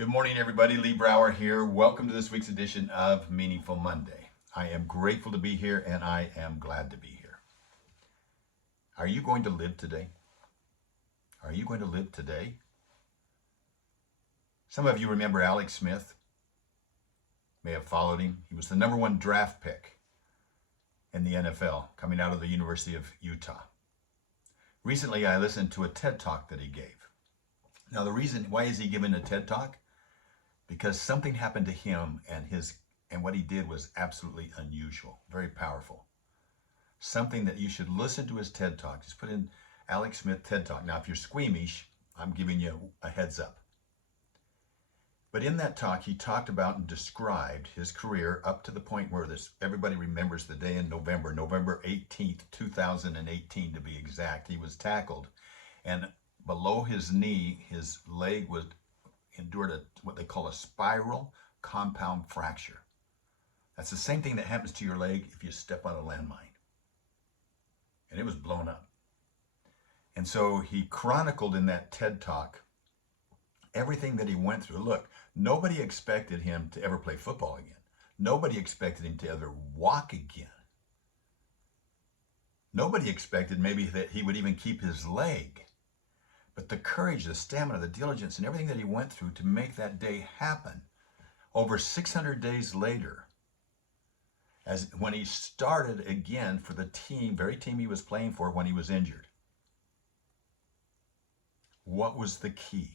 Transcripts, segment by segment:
Good morning, everybody. Lee Brower here. Welcome to this week's edition of Meaningful Monday. I am grateful to be here and I am glad to be here. Are you going to live today? Are you going to live today? Some of you remember Alex Smith, may have followed him. He was the number one draft pick in the NFL coming out of the University of Utah. Recently, I listened to a TED Talk that he gave. Now, the reason why is he giving a TED Talk? Because something happened to him and what he did was absolutely unusual, very powerful. Something that you should listen to his TED Talk. Just put in Alex Smith TED Talk. Now, if you're squeamish, I'm giving you a heads up. But in that talk, he talked about and described his career up to the point where everybody remembers the day in November 18th, 2018 to be exact. He was tackled, and below his knee, his leg was endured what they call a spiral compound fracture. That's the same thing that happens to your leg if you step on a landmine. And it was blown up. And so he chronicled in that TED Talk everything that he went through. Look, nobody expected him to ever play football again. Nobody expected him to ever walk again. Nobody expected maybe that he would even keep his leg. But the courage, the stamina, the diligence, and everything that he went through to make that day happen, over 600 days later, when he started again for the very team he was playing for when he was injured. What was the key?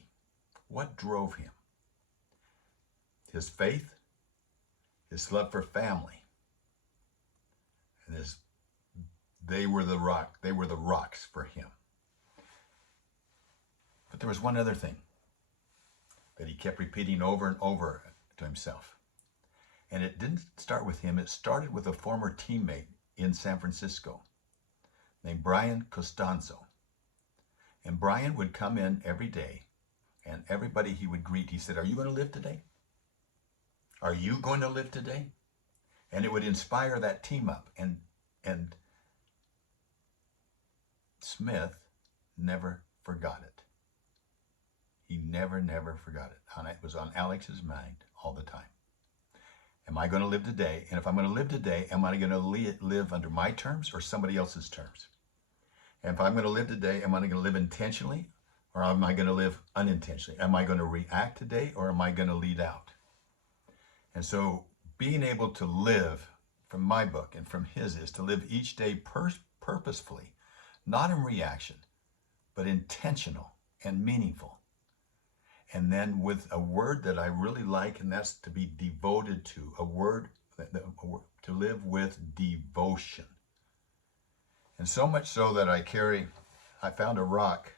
What drove him? His faith, his love for family, and they were the rocks for him. But there was one other thing that he kept repeating over and over to himself. And it didn't start with him. It started with a former teammate in San Francisco named Brian Costanzo. And Brian would come in every day, and everybody he would greet, he said, "Are you going to live today? Are you going to live today?" And it would inspire that team up. And Smith never forgot it. He never forgot it. It was on Alex's mind all the time. Am I going to live today? And if I'm going to live today, am I going to live under my terms or somebody else's terms? And if I'm going to live today, am I going to live intentionally or am I going to live unintentionally? Am I going to react today or am I going to lead out? And so being able to live, from my book and from his, is to live each day purposefully, not in reaction, but intentional and meaningful. And then with a word that I really like, and that's to be devoted to, a word to live with devotion. And so much so that I found a rock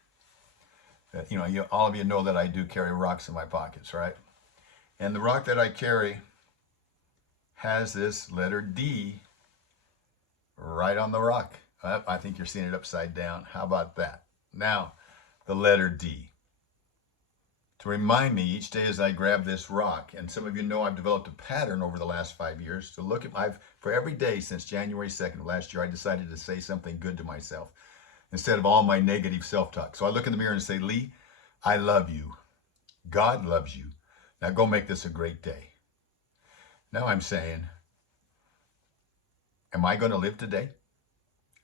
that, all of you know that I do carry rocks in my pockets, right? And the rock that I carry has this letter D right on the rock. I think you're seeing it upside down. How about that? Now, the letter D. To remind me each day as I grab this rock, and some of you know I've developed a pattern over the last 5 years to look at for every day since January 2nd of last year, I decided to say something good to myself instead of all my negative self-talk. So I look in the mirror and say, "Lee, I love you. God loves you. Now go make this a great day." Now I'm saying, am I going to live today?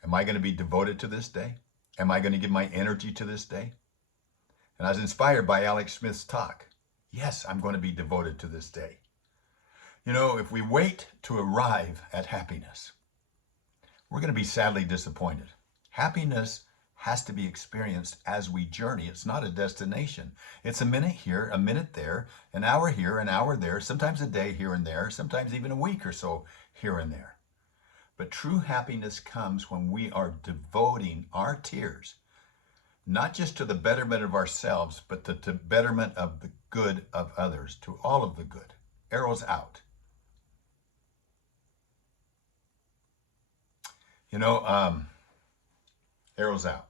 Am I going to be devoted to this day? Am I going to give my energy to this day? And I was inspired by Alex Smith's talk. Yes, I'm going to be devoted to this day. If we wait to arrive at happiness, we're going to be sadly disappointed. Happiness has to be experienced as we journey. It's not a destination. It's a minute here, a minute there, an hour here, an hour there, sometimes a day here and there, sometimes even a week or so here and there. But true happiness comes when we are devoting our tears not just to the betterment of ourselves, but to betterment of the good of others, to all of the good. Arrows out. Arrows out.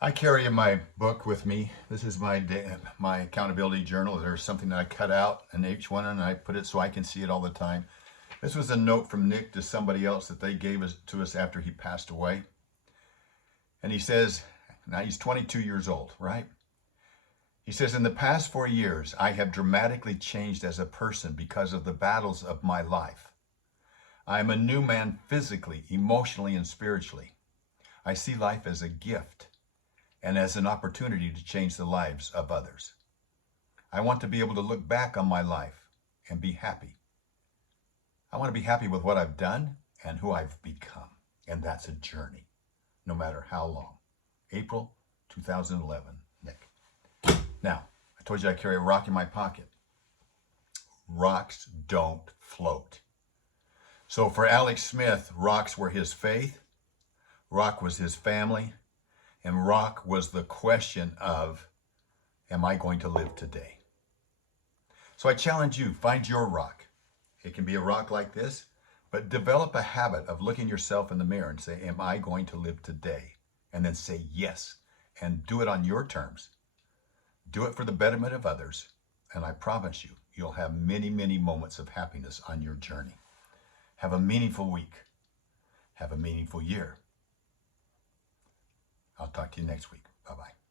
I carry in my book with me, this is my accountability journal. There's something that I cut out in each one and I put it so I can see it all the time. This was a note from Nick to somebody else that they gave to us after he passed away. And he says, now he's 22 years old, right? He says, in the past 4 years, I have dramatically changed as a person because of the battles of my life. I am a new man physically, emotionally, and spiritually. I see life as a gift and as an opportunity to change the lives of others. I want to be able to look back on my life and be happy. I want to be happy with what I've done and who I've become. And that's a journey, no matter how long. April 2011, Nick. Now, I told you I carry a rock in my pocket. Rocks don't float. So for Alex Smith, rocks were his faith, rock was his family, and rock was the question of, am I going to live today? So I challenge you, find your rock. It can be a rock like this, but develop a habit of looking yourself in the mirror and say, am I going to live today? And then say yes, and do it on your terms. Do it for the betterment of others, and I promise you, you'll have many, many moments of happiness on your journey. Have a meaningful week. Have a meaningful year. I'll talk to you next week. Bye-bye.